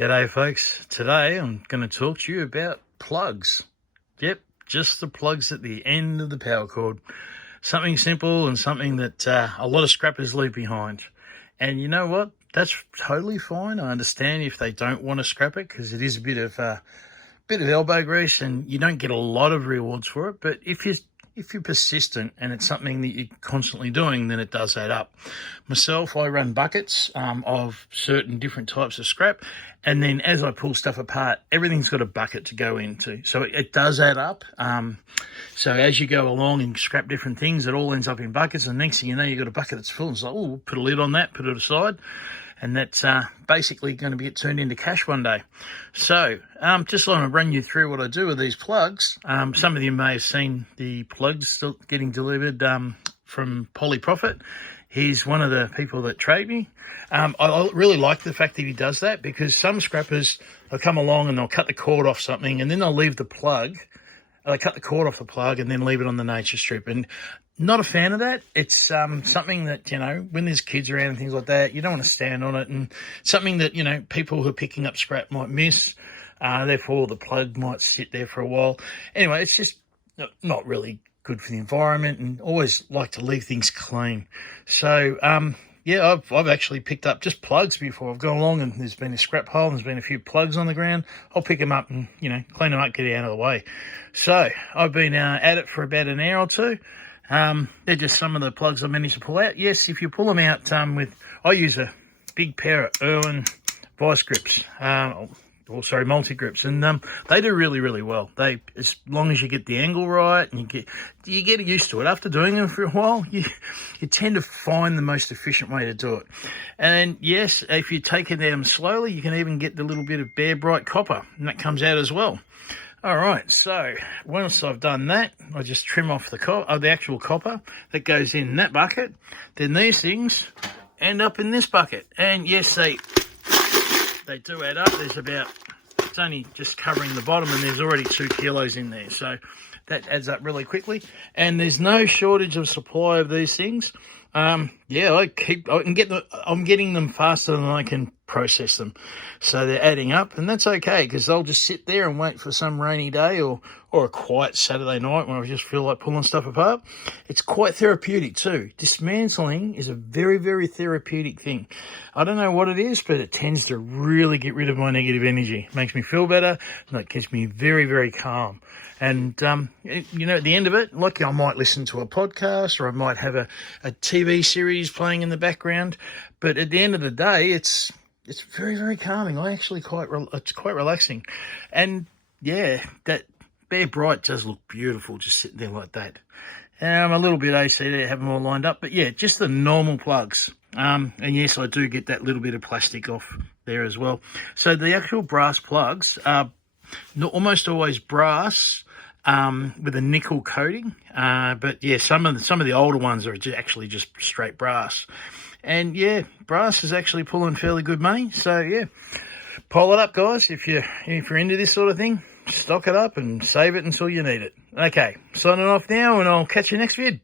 G'day folks, today I'm going to talk to you about plugs. Yep, just the plugs at the end of the power cord. Something simple and something that a lot of scrappers leave behind. And you know what? That's totally fine. I understand if they don't want to scrap it because it is a bit of elbow grease and you don't get a lot of rewards for it. But if you're persistent and it's something that you're constantly doing, then it does add up. Myself, I run buckets of certain different types of scrap, and then as I pull stuff apart, everything's got a bucket to go into. So it does add up. So as you go along and scrap different things, it all ends up in buckets, and next thing you know, you've got a bucket that's full. And it's like, oh, put a lid on that, put it aside. And that's basically going to get turned into cash one day. So just want to run you through what I do with these plugs. Some of you may have seen the plugs still getting delivered from Polly Profit. He's one of the people that trade me. I really like the fact that he does that, because some scrappers, they'll come along and they'll cut the cord off something and then they'll leave the plug. They cut the cord off the plug and then leave it on the nature strip. And not a fan of that. It's something that, you know, when there's kids around and things like that, you don't want to stand on it, and something that, you know, people who are picking up scrap might miss. Therefore, the plug might sit there for a while. Anyway, it's just not really good for the environment, and always like to leave things clean. So, yeah, I've actually picked up just plugs before. I've gone along and there's been a scrap hole and there's been a few plugs on the ground. I'll pick them up and, you know, clean them up, get it out of the way. So I've been at it for about an hour or two. They're just some of the plugs I managed to pull out. Yes, if you pull them out I use a big pair of Irwin vice grips, multi grips, and they do really, really well. As long as you get the angle right and you get used to it. After doing them for a while, you tend to find the most efficient way to do it. And yes, if you take it down slowly, you can even get the little bit of bare bright copper, and that comes out as well. All right, so once I've done that, I just trim off the actual copper that goes in that bucket. Then these things end up in this bucket. And yes, they do add up. It's only just covering the bottom, and there's already 2 kilos in there. So that adds up really quickly. And there's no shortage of supply of these things. I'm getting them faster than I can process them. So they're adding up, and that's okay, because I'll just sit there and wait for some rainy day or a quiet Saturday night when I just feel like pulling stuff apart. It's quite therapeutic too. Dismantling is a very, very therapeutic thing. I don't know what it is, but it tends to really get rid of my negative energy. It makes me feel better, and it keeps me very, very calm. And, you know, at the end of it, like, I might listen to a podcast, or I might have a TV series playing in the background. But at the end of the day, it's very, very calming. It's quite relaxing. And yeah, that bare bright does look beautiful just sitting there like that. I'm a little bit OCD, I have them all lined up, but yeah, just the normal plugs. And yes, I do get that little bit of plastic off there as well. So the actual brass plugs are almost always brass, with a nickel coating. But yeah, some of the older ones are actually just straight brass. And yeah, brass is actually pulling fairly good money. So yeah, pile it up, guys. If you're into this sort of thing, stock it up and save it until you need it. Okay, signing off now, and I'll catch you next vid.